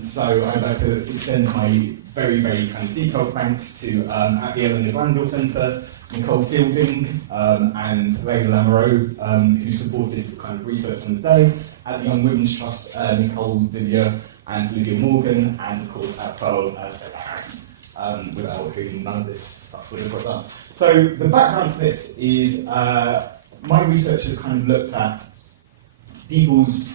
So I'd like to extend my very, very kind of detailed thanks to at the Eleanor Glanville Centre, Nicole Fielding and Leila Lamoureux, who supported the kind of research on the day, at the Young Women's Trust, Nicole Dillier and Lydia Morgan, and of course at Pearl, Sarah Harris, without whom none of this stuff would have got done. So the background to this is my research has kind of looked at people's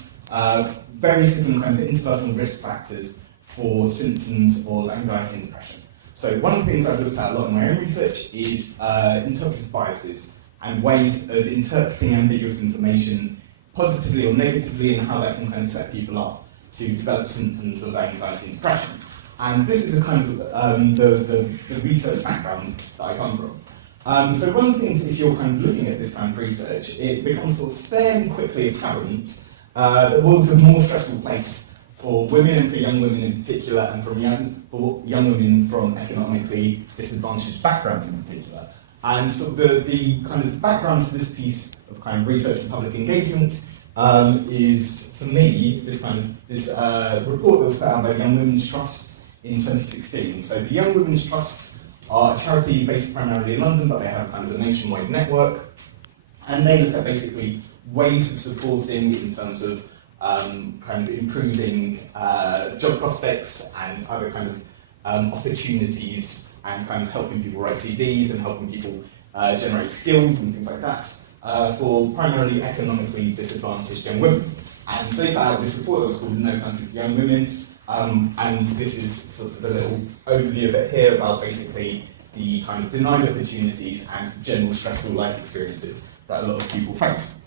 various different kind of interpersonal risk factors for symptoms of anxiety and depression. So one of the things I've looked at a lot in my own research is interpretive biases and ways of interpreting ambiguous information positively or negatively, and how that can kind of set people up to develop symptoms of anxiety and depression. And this is a kind of the research background that I come from. So one of the things, if you're kind of looking at this kind of research, it becomes sort of fairly quickly apparent that the world's a more stressful place for women, and for young women in particular, and for young women from economically disadvantaged backgrounds in particular. And so the kind of background to this piece of kind of research and public engagement is, for me, this report that was put out by the Young Women's Trust in 2016. So the Young Women's Trust are a charity based primarily in London, but they have kind of a nationwide network, and they look at basically ways of supporting in terms of kind of improving job prospects and other kind of opportunities, and kind of helping people write CVs and helping people generate skills and things like that for primarily economically disadvantaged young women. And they put out this report that was called No Country for Young Women, and this is sort of a little overview of it here about basically the kind of denied opportunities and general stressful life experiences that a lot of people face.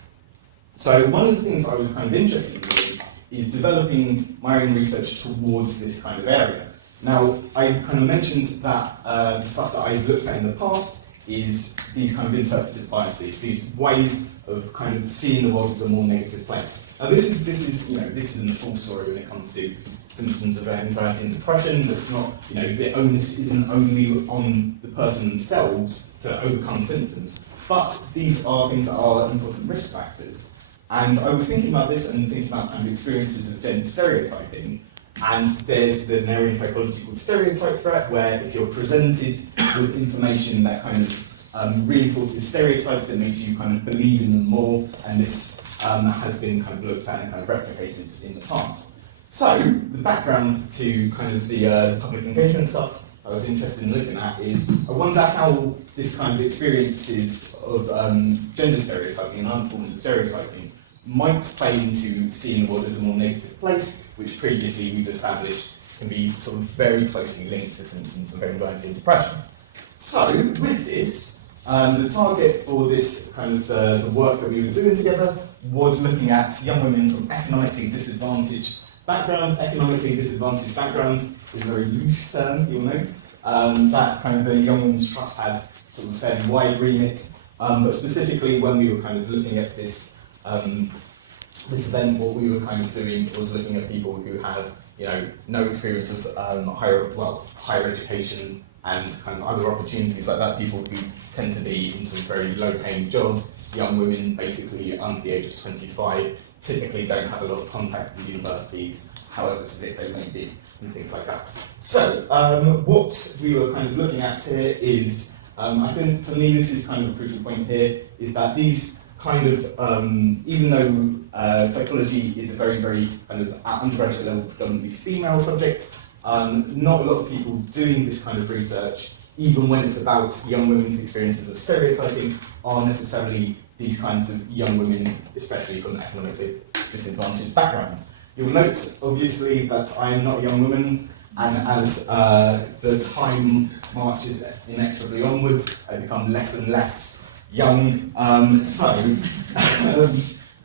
So one of the things I was kind of interested in is developing my own research towards this kind of area. Now, I kind of mentioned that the stuff that I've looked at in the past is these kind of interpretive biases, these ways of kind of seeing the world as a more negative place. Now, this isn't the full story when it comes to symptoms of anxiety and depression. It's not, the onus isn't only on the person themselves to overcome symptoms, but these are things that are important risk factors. And I was thinking about this and thinking about kind of experiences of gender stereotyping. And there's an area in psychology called stereotype threat, where if you're presented with information that kind of reinforces stereotypes, it makes you kind of believe in them more, and this has been kind of looked at and kind of replicated in the past. So the background to kind of the public engagement stuff I was interested in looking at is, I wonder how this kind of experiences of gender stereotyping and other forms of stereotyping might play into seeing the world as a more negative place, which previously we've established can be sort of very closely linked to symptoms of anxiety and depression. So with this, the target for this kind of the work that we were doing together was looking at young women from economically disadvantaged backgrounds. Economically disadvantaged backgrounds is a very loose term, you'll note. That kind of the Young Women's Trust had sort of a fairly wide remit, but specifically when we were kind of looking at this this event, what we were kind of doing was looking at people who have, no experience of higher education and kind of other opportunities like that, people who tend to be in some very low-paying jobs, young women basically under the age of 25, typically don't have a lot of contact with universities, however civic they may be, and things like that. So what we were kind of looking at here is, I think for me this is kind of a crucial point here, is that these kind of, even though psychology is a very, very kind of at undergraduate level predominantly female subject, not a lot of people doing this kind of research, even when it's about young women's experiences of stereotyping, are necessarily these kinds of young women, especially from economically disadvantaged backgrounds. You'll note, obviously, that I am not a young woman, and as the time marches inexorably onwards, I become less and less young.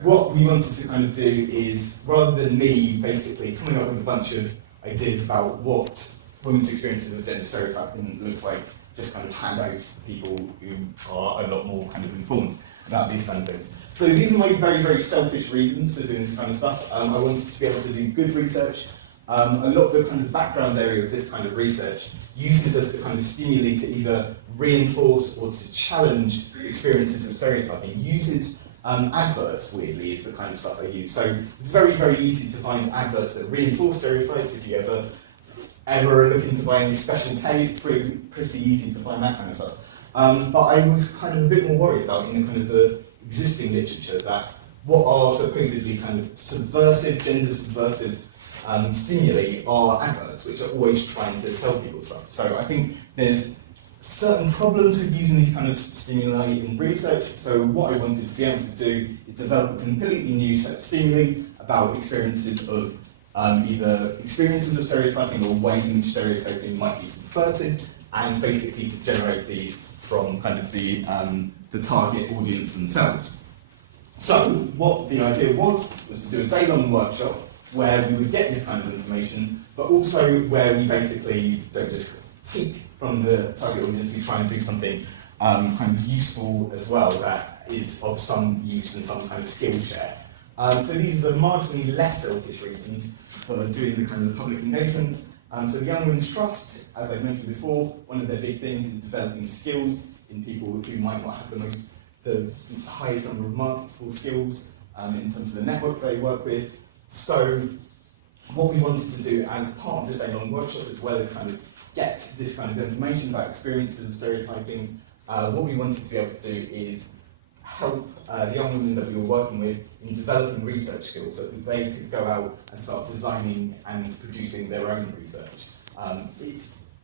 What we wanted to kind of do is, rather than me basically coming up with a bunch of ideas about what women's experiences of gender stereotyping looks like, just kind of hand out to people who are a lot more kind of informed about these kind of things. So these are my very, very selfish reasons for doing this kind of stuff. I wanted to be able to do good research. A lot of the kind of background area of this kind of research uses us to kind of stimulate to either reinforce or to challenge experiences of stereotyping, uses Adverts, weirdly, is the kind of stuff I use. So it's very, very easy to find adverts that reinforce stereotypes. If you ever are looking to buy any special K, pretty easy to find that kind of stuff. But I was kind of a bit more worried about in the kind of the existing literature that what are supposedly kind of subversive, gender subversive stimuli are adverts, which are always trying to sell people stuff. So I think there's certain problems with using these kind of stimuli in research. So what I wanted to be able to do is develop a completely new set of stimuli about experiences of either experiences of stereotyping or ways in which stereotyping might be subverted, and basically to generate these from kind of the target audience themselves. So what the idea was to do a day-long workshop where we would get this kind of information, but also where we basically don't just take from the target audience, we try and do something kind of useful as well that is of some use and some kind of skill share. So these are the marginally less selfish reasons for doing the kind of public engagement. So the Young Women's Trust, as I mentioned before, one of their big things is developing skills in people who might not have the highest number of marketable skills in terms of the networks they work with. So what we wanted to do as part of this day-long workshop, as well as kind of get this kind of information about experiences of stereotyping, what we wanted to be able to do is help the young women that we were working with in developing research skills so that they could go out and start designing and producing their own research.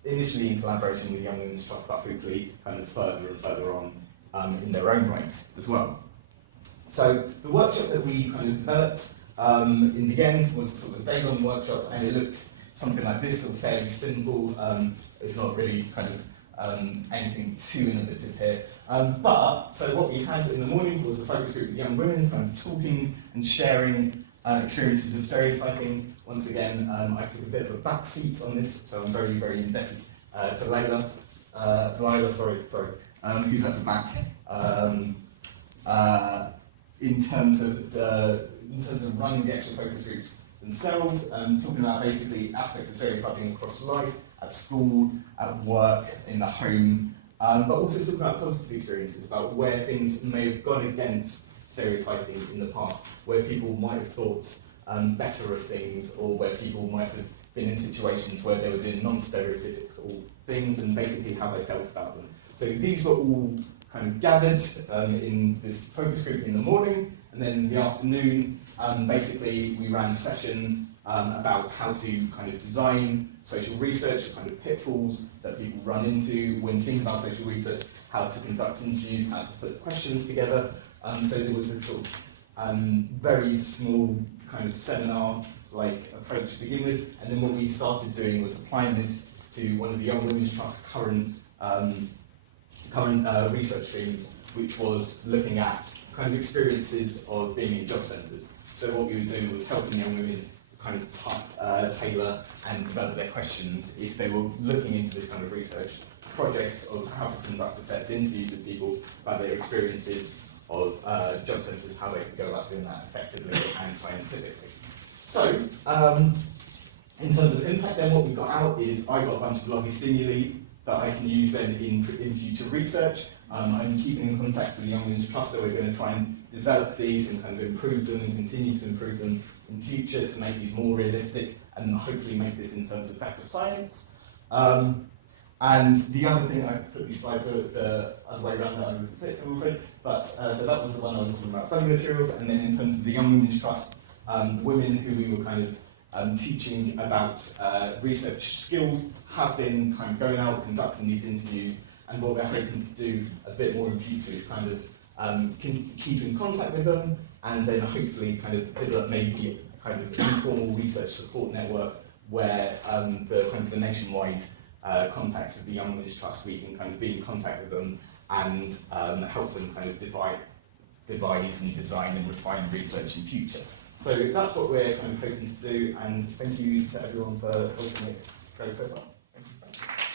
Initially in collaboration with Young Women's Trust, but hopefully kind of further and further on in their own right as well. So the workshop that we kind of developed in the end was sort of a day-long workshop, and it looked something like this, sort of fairly simple. It's not really kind of anything too innovative here. So what we had in the morning was a focus group with young women, kind of talking and sharing experiences of stereotyping. Once again, I took a bit of a back seat on this, so I'm very, very indebted to Layla. Who's at the back. In terms of running the actual focus groups themselves, talking about basically aspects of stereotyping across life, at school, at work, in the home, but also talking about positive experiences, about where things may have gone against stereotyping in the past, where people might have thought better of things, or where people might have been in situations where they were doing non-stereotypical things, and basically how they felt about them. So these were all kind of gathered in this focus group in the morning, and then in the afternoon, basically we ran a session about how to kind of design social research, kind of pitfalls that people run into when thinking about social research, how to conduct interviews, how to put questions together. So there was a sort of very small kind of seminar-like approach to begin with, and then what we started doing was applying this to one of the Young Women's Trust's current research streams, which was looking at kind of experiences of being in job centres. So what we were doing was helping young women kind of tailor and develop their questions if they were looking into this kind of research project of how to conduct a set of interviews with people about their experiences of job centres, how they could go about doing that effectively and scientifically. So, in terms of impact then, what we got out is I got a bunch of lovely stimuli that I can use then in future research. I'm keeping in contact with the Young Women's Trust, so we're going to try and develop these and kind of improve them and continue to improve them in future to make these more realistic and hopefully make this in terms of better science. And the other thing, I put these slides the other way around that I was a bit, I'm afraid, but so that was the one I was talking about study materials, and then in terms of the Young Women's Trust, women who we were kind of teaching about research skills have been kind of going out conducting these interviews, and what we're hoping to do a bit more in future is kind of keep in contact with them, and then hopefully kind of develop maybe a kind of informal research support network where the nationwide contacts of the Young Women's Trust, we can kind of be in contact with them and help them kind of devise and design and refine research in future. So that's what we're kind of hoping to do, and thank you to everyone for helping it go so far. Thank you.